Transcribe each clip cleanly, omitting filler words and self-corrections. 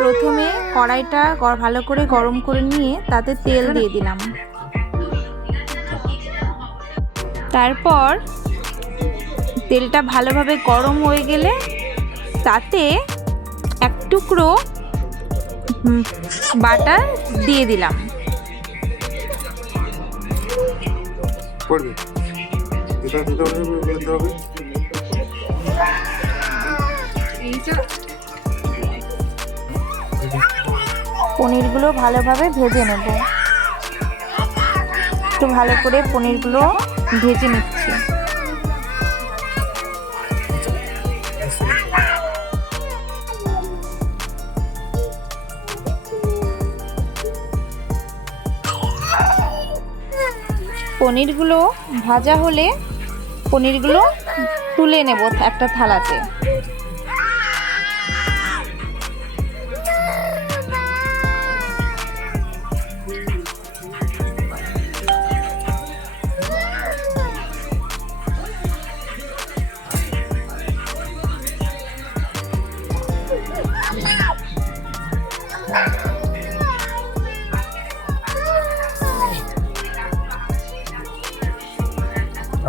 প্রথমে কড়াইটা ভালো করে গরম করে নিয়ে তাতে তেল দিয়ে দিলাম। তারপর তেলটা ভালোভাবে গরম হয়ে গেলে তাতে এক টুকরো বাটার দিয়ে দিলাম। পনিরগুলো ভালোভাবে ভেজে নেব। একটু ভালো করে পনিরগুলো ভেজে নিচ্ছি। পনিরগুলো ভাজা হলে পনিরগুলো তুলে নেব একটা থালাতে।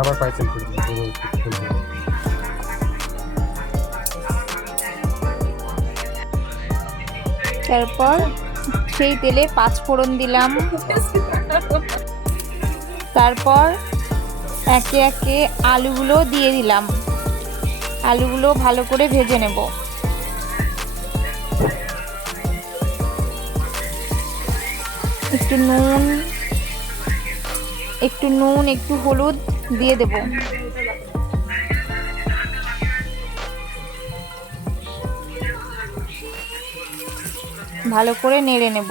আবার পাইছেন করে দিন। তারপর সেই তেলে 5 ফোড়ন দিলাম। তারপর একে একে আলুগুলো দিয়ে দিলাম। আলুগুলো ভালো করে ভেজে নেব। একটু নুন একটু হলুদ দিয়ে দেব। ভালো করে নেড়ে নেব।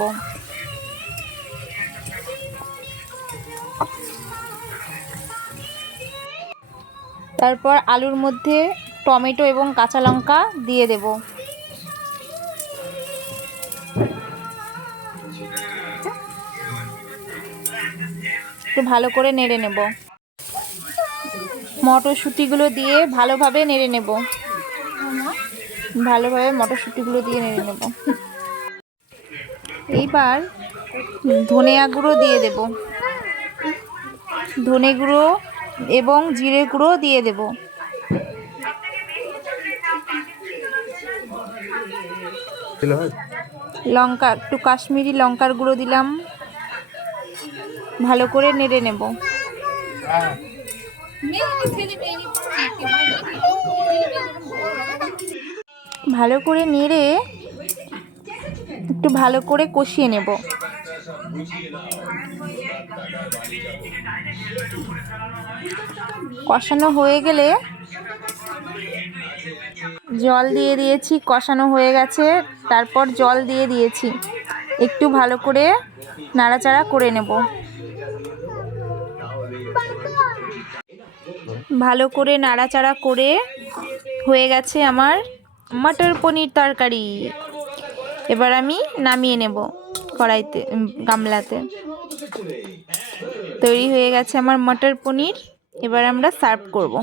তারপর আলুর মধ্যে টমেটো এবং কাঁচা লঙ্কা দিয়ে দেব। একটু ভালো করে নেড়ে নেব। মটরশুঁটিগুলো দিয়ে ভালোভাবে নেড়ে নেব। ভালোভাবে মটরশুঁটিগুলো দিয়ে নেড়ে নেব। এইবার ধনিয়া গুঁড়ো দিয়ে দেব। ধনে গুঁড়ো এবং জিরে গুঁড়ো দিয়ে দেব। লঙ্কা একটু কাশ্মীরি লঙ্কার গুঁড়ো দিলাম। ভালো করে নেড়ে নেব। ভালো করে নেড়ে একটু ভালো করে কষিয়ে নেব। কষানো হয়ে গেলে জল দিয়ে দিয়েছি। কষানো হয়ে গেছে, তারপর জল দিয়ে দিয়েছি। একটু ভালো করে নাড়াচাড়া করে নেব। ভালো করে নাড়াচাড়া করে হয়ে গেছে আমার মটর পনির তরকারি। এবার আমি নামিয়ে নেব কড়াইতে, গামলাতে। তৈরি হয়ে গেছে আমার মটর পনির। এবার আমরা সার্ভ করব।